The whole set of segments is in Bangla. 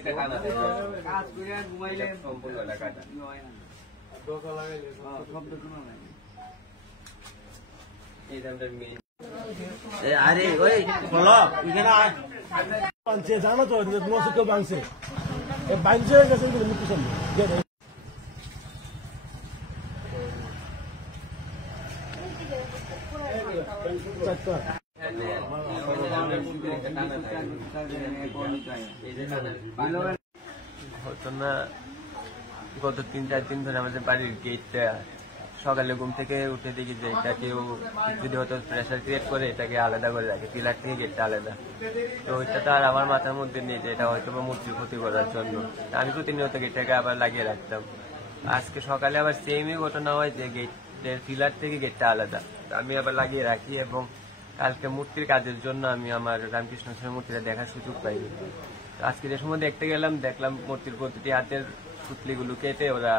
একটা টানা থাকে কাজ করে ঘুমাইলে সম্পূর্ণ এলাকাটা হয় না দোকা লাগাইলে শব্দ শোনা যায় এই দামটার মেইন আরে ওই বলো এখানে বাংছে জানো তো মসুক বাংছে এই বাংছে গেছে কিন্তু মুক্তি সামনে ঘটনা গত 3-4 দিন ধরে আমাদের বাড়ির গেটটা সকালে ঘুম থেকে উঠে দেখি যে এটা কেউ যদি হয়তো প্রেশার ক্রিয়েট করে এটাকে আলাদা করে রাখে, পিলার থেকে গেটটা আলাদা। তো ওইটা তো আর আমার মাথার মধ্যে নেই যে এটা হয়তো বা মূর্তির ক্ষতি করার জন্য। আমি প্রতিনিয়ত গেটটাকে আবার লাগিয়ে রাখতাম। আজকে সকালে আবার সেমই ঘটনা হয় যে গেটের পিলার থেকে গেটটা আলাদা, আমি আবার লাগিয়ে রাখি এবং কালকে মূর্তির কাজের জন্য আমি আমার রামকৃষ্ণ স্বামীর মূর্তিটা দেখার সুযোগ পাইনি। আজকে যে সময় দেখতে গেলাম দেখলাম মূর্তির প্রতিটি হাতের পুতলিগুলো কেটে ওরা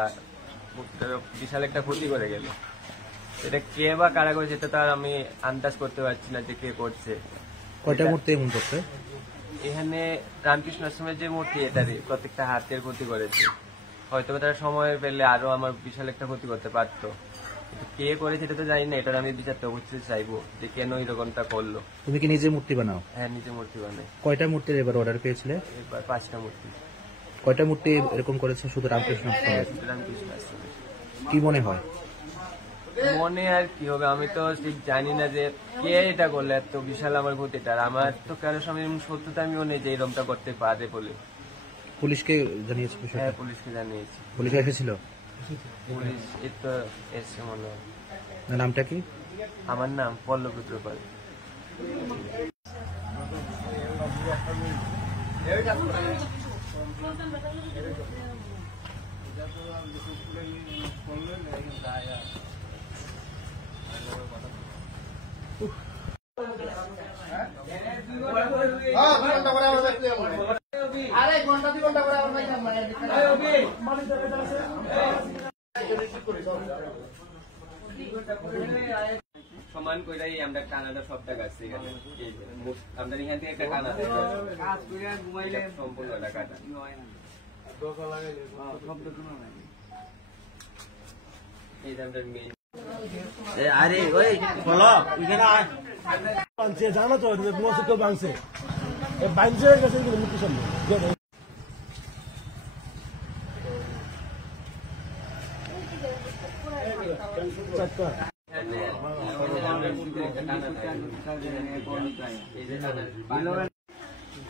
বিশাল একটা ক্ষতি করে গেল। এটা কে বা কারা করেছে এটা তো আর আমি আন্দাজ করতে পারছি না যে কে করছে। কয়টা মূর্তি এমন করছে? এখানে রামকৃষ্ণ আশ্রমের যে মূর্তি এটারই প্রত্যেকটা হাতের ক্ষতি করেছে। হয়তো তারা সময় পেলে আরো আমার বিশাল একটা ক্ষতি করতে পারতো। কে করেছে এটা তো জানি না, এটার আমি বিচারটা অবশ্যই চাইবো যে কেন এরকমটা করলো। তুমি কি নিজে মূর্তি বানাও? হ্যাঁ, নিজে মূর্তি বানাই। কয়টা মূর্তির এবার অর্ডার পেয়েছিলে? এবার 5টা মূর্তি। কয়টা মূর্তি এরকম করেছে শুধু রামকৃষ্ণ আশ্রমে? রামকৃষ্ণ আশ্রমে। কি মনে হয়? মনে আর কি হবে, আমি তো ঠিক জানি না যে কে এটা করলে এত বিশাল আমার ক্ষতিটা। আমার তো কারোর সঙ্গে সত্যতা আমিও নেই যে এরকমটা করতে পারে বলে। পুলিশকে জানিয়েছে? হ্যাঁ, পুলিশকে জানিয়েছি। পুলিশ এসেছিল? পুলিশ এই তো এসছে মনে হয়। নামটা কি? আমার নাম পল্লব রুদ্রপাল। সমান কইরাই আমরা টানাটা সবটা গাছে আমরা এখান থেকে একটা টানা কাজ করে ঘুমাইলে সম্পূর্ণ এলাকাটা হয় না দোকা লাগাইলে শব্দ শোনা যায় এই দামটার মেইন। আরে ওই বলো এখানে বাংছে জানো তো মসুক বাংছে এই বাংছে গেছে কিন্তু মুক্তি সামনে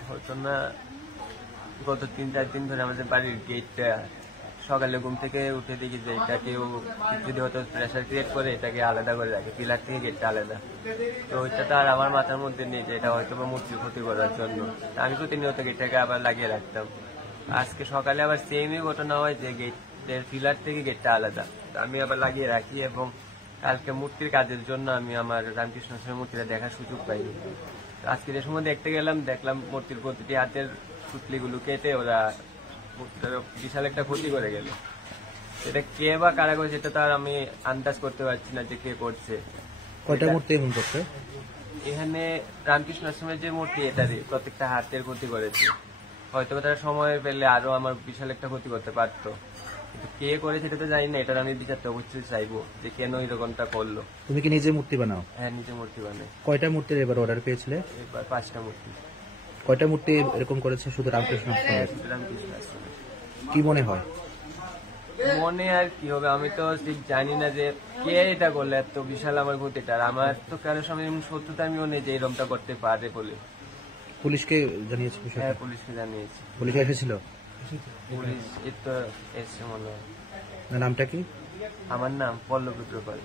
ঘটনা গত 3-4 দিন ধরে আমাদের বাড়ির গেটটা সকালে ঘুম থেকে উঠে দেখি যে এটা কেউ যদি হয়তো প্রেশার ক্রিয়েট করে এটাকে আলাদা করে রাখে, পিলার থেকে গেটটা আলাদা। তো ওইটা তো আর আমার মাথার মধ্যে নেই যে এটা হয়তো বা মূর্তির ক্ষতি করার জন্য। আমি প্রতিনিয়ত গেটটাকে আবার লাগিয়ে রাখতাম। আজকে সকালে আবার সেমই ঘটনা হয় যে গেটের পিলার থেকে গেটটা আলাদা, আমি আবার লাগিয়ে রাখি এবং কালকে মূর্তির কাজের জন্য আমি আমার রামকৃষ্ণ স্বামীর মূর্তিটা দেখার সুযোগ পাইনি। আজকে যে সময় দেখতে গেলাম দেখলাম মূর্তির প্রতিটি হাতের পুতলিগুলো কেটে ওরা বিশাল একটা ক্ষতি করে গেল। এটা কে বা কারা করেছে এটা তো আর আমি আন্দাজ করতে পারছি না যে কে করছে। কয়টা মূর্তি এমন করছে? এখানে রামকৃষ্ণ আশ্রমের যে মূর্তি এটারই প্রত্যেকটা হাতের ক্ষতি করেছে। হয়তো তারা সময় পেলে আরো আমার বিশাল একটা ক্ষতি করতে পারতো। কে করেছে এটা তো জানি না, এটার আমি বিচারটা অবশ্যই চাইবো যে কেন এরকমটা করলো। তুমি কি নিজে মূর্তি বানাও? হ্যাঁ, নিজে মূর্তি বানাই। কয়টা মূর্তির এবার অর্ডার পেয়েছিলে? এবার 5টা মূর্তি। কয়টা মূর্তি এরকম করেছে শুধু রামকৃষ্ণ আশ্রমে? রামকৃষ্ণ আশ্রমে। কি মনে হয়? মনে আর কি হবে, আমি তো ঠিক জানি না যে কে এটা করলে এত বিশাল আমার ক্ষতিটা। আমার তো কারোর সঙ্গে সত্যতা আমিও নেই যে এরকমটা করতে পারে বলে। পুলিশকে জানিয়েছে? হ্যাঁ, পুলিশকে জানিয়েছি। পুলিশ এসেছিল? পুলিশ এই তো এসছে মনে হয়। নামটা কি? আমার নাম পল্লব রুদ্রপাল।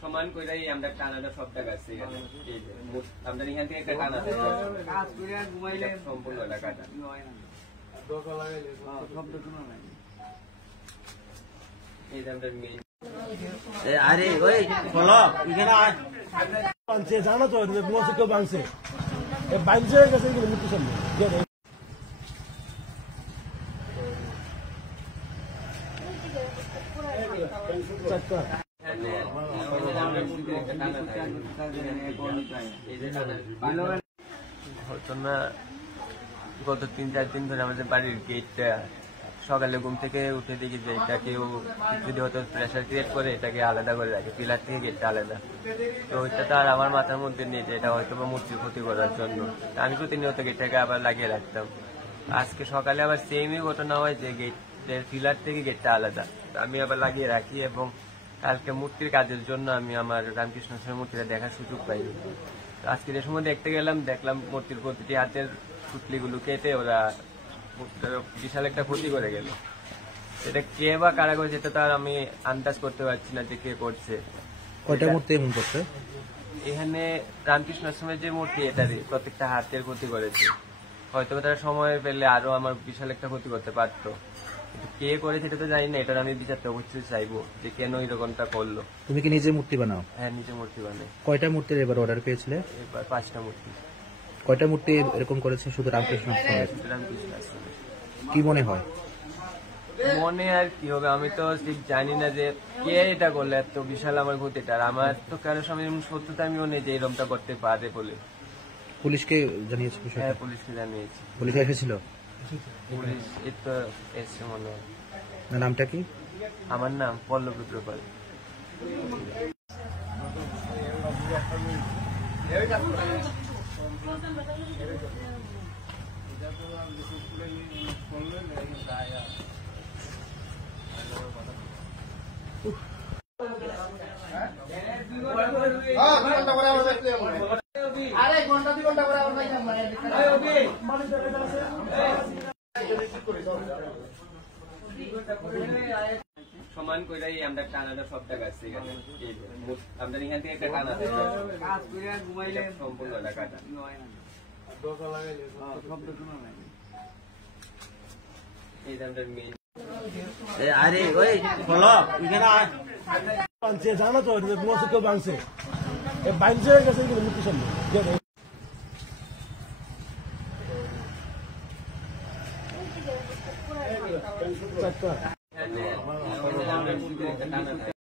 সমান কইরাই আমরা টানাটা সবটা গাছে আমরা এখান থেকে একটা টানা কাজ করে ঘুমাইলে সম্পূর্ণ এলাকাটা হয় না দোকা লাগাইলে শব্দ শোনা যায়। এই যে আমাদের মেইন আরে ওই বলো এখানে বাংছে জানো তো মসজিদ কেউ বাংছে বাংছে গেছে এগুলো মৃত্যু সামনে হতো না। গত 3-4 দিন ধরে আমাদের বাড়ির গেটটা সকালে ঘুম থেকে উঠে দেখি যে এটা কেউ যদি হয়তো প্রেশার ক্রিয়েট করে এটাকে আলাদা করে রাখে, পিলার থেকে গেটটা আলাদা। তো ওইটা তো আর আমার মাথার মধ্যে নেই যে এটা হয়তো বা মূর্তির ক্ষতি করার জন্য। আমি প্রতিনিয়ত গেটটাকে আবার লাগিয়ে রাখতাম। আজকে সকালে আবার সেমই ঘটনা হয় যে গেটের পিলার থেকে গেটটা আলাদা, আমি আবার লাগিয়ে রাখি। এবং কালকে মূর্তির কাজের জন্য আমি আমার রামকৃষ্ণ মূর্তিটা দেখার সুযোগ পাইনি। আজকে যে সময় দেখতে গেলাম, দেখলাম মূর্তির প্রতিটি হাতের পুতলিগুলো কেটে ওরা বিশাল একটা ক্ষতি করে গেল। এটা কে বা কারা করেছে এটা তো আর আমি আন্দাজ করতে পারছি না যে কে করছে। কয়টা মূর্তি এমন করছে? এখানে রামকৃষ্ণ আশ্রমের যে মূর্তি এটারই প্রত্যেকটা হাতের ক্ষতি করেছে। হয়তো তারা সময় পেলে আরো আমার বিশাল একটা ক্ষতি করতে পারতো। কে করেছে এটা তো জানি না, এটা আমি বিচারতে অবশ্যই চাইবো যে কেন এরকমটা করলো। তুমি কি নিজে মূর্তি বানাও? হ্যাঁ, নিজে মূর্তি বানাই। কয়টা মূর্তির এবার অর্ডার পেয়েছিলে? এবার 5টা মূর্তি। কয়টা মূর্তি এরকম করেছে শুধু রামকৃষ্ণ আশ্রমের? রামকৃষ্ণ আশ্রমে। কি মনে হয়? মনে আর কি হবে, আমি তো ঠিক জানি না যে কে এটা করলে এত বিশাল আমার ক্ষতিটা। আমার তো কারোর সঙ্গে সত্যতা আমিও নেই যে এরকমটা করতে পারে বলে। পুলিশকে জানিয়েছে বিষয়টা? হ্যাঁ, পুলিশকে জানিয়েছি। পুলিশ এসেছিল? পুলিশ এই তো এসছে মনে হয়। না, নামটা কি? আমার নাম পল্লব রুদ্রপাল। সমান কইরাই আমরা টানাটা সব টাকা আছে এখানে। আমরা এখান থেকে একটা টানা আছে সম্পূর্ণ টাকাটা। এই যে আমাদের মেইন আরে ওই বলো এখানে বাংছে জানো তো মসজিদ কেউ বাংছে বাংছে গেছে এগুলো মৃত্যু সামনে চারটা